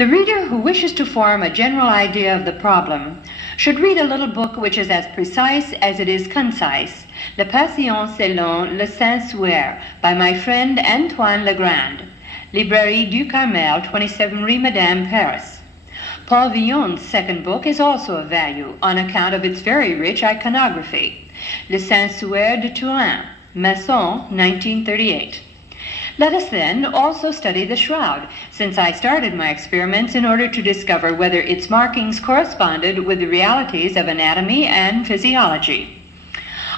The reader who wishes to form a general idea of the problem should read a little book which is as precise as it is concise, La Passion selon le Saint-Suaire, by my friend Antoine Legrand, Librairie du Carmel, 27 Rue Madame, Paris. Paul Villon's second book is also of value on account of its very rich iconography, Le Saint-Suaire de Turin, Masson, 1938. Let us then also study the shroud, since I started my experiments in order to discover whether its markings corresponded with the realities of anatomy and physiology.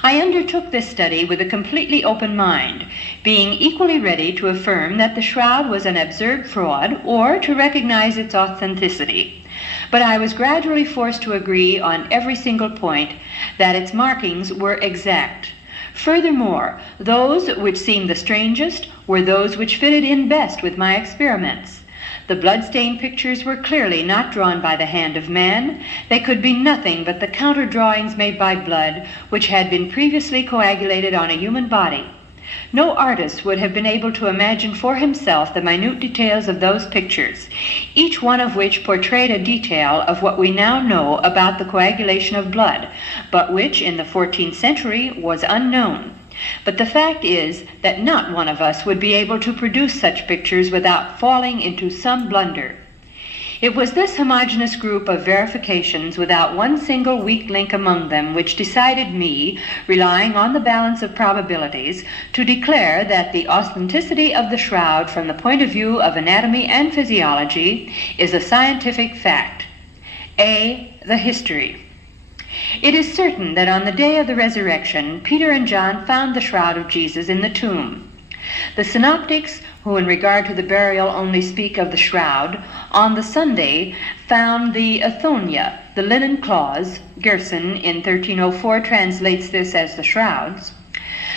I undertook this study with a completely open mind, being equally ready to affirm that the shroud was an absurd fraud or to recognize its authenticity. But I was gradually forced to agree on every single point that its markings were exact. Furthermore, those which seemed the strangest were those which fitted in best with my experiments. The blood-stained pictures were clearly not drawn by the hand of man. They could be nothing but the counter-drawings made by blood, which had been previously coagulated on a human body. No artist would have been able to imagine for himself the minute details of those pictures, each one of which portrayed a detail of what we now know about the coagulation of blood, but which in the 14th century was unknown. But the fact is that not one of us would be able to produce such pictures without falling into some blunder. It was this homogeneous group of verifications without one single weak link among them which decided me, relying on the balance of probabilities, to declare that the authenticity of the shroud from the point of view of anatomy and physiology is a scientific fact. A. The history. It is certain that on the day of the resurrection, Peter and John found the shroud of Jesus in the tomb. The synoptics, who in regard to the burial only speak of the shroud, on the Sunday found the athonia, the linen cloths. Gerson in 1304 translates this as the shrouds.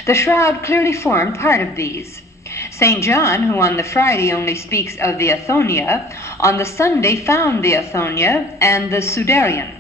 The shroud clearly formed part of these. St. John, who on the Friday only speaks of the athonia, on the Sunday found the athonia and the sudarian.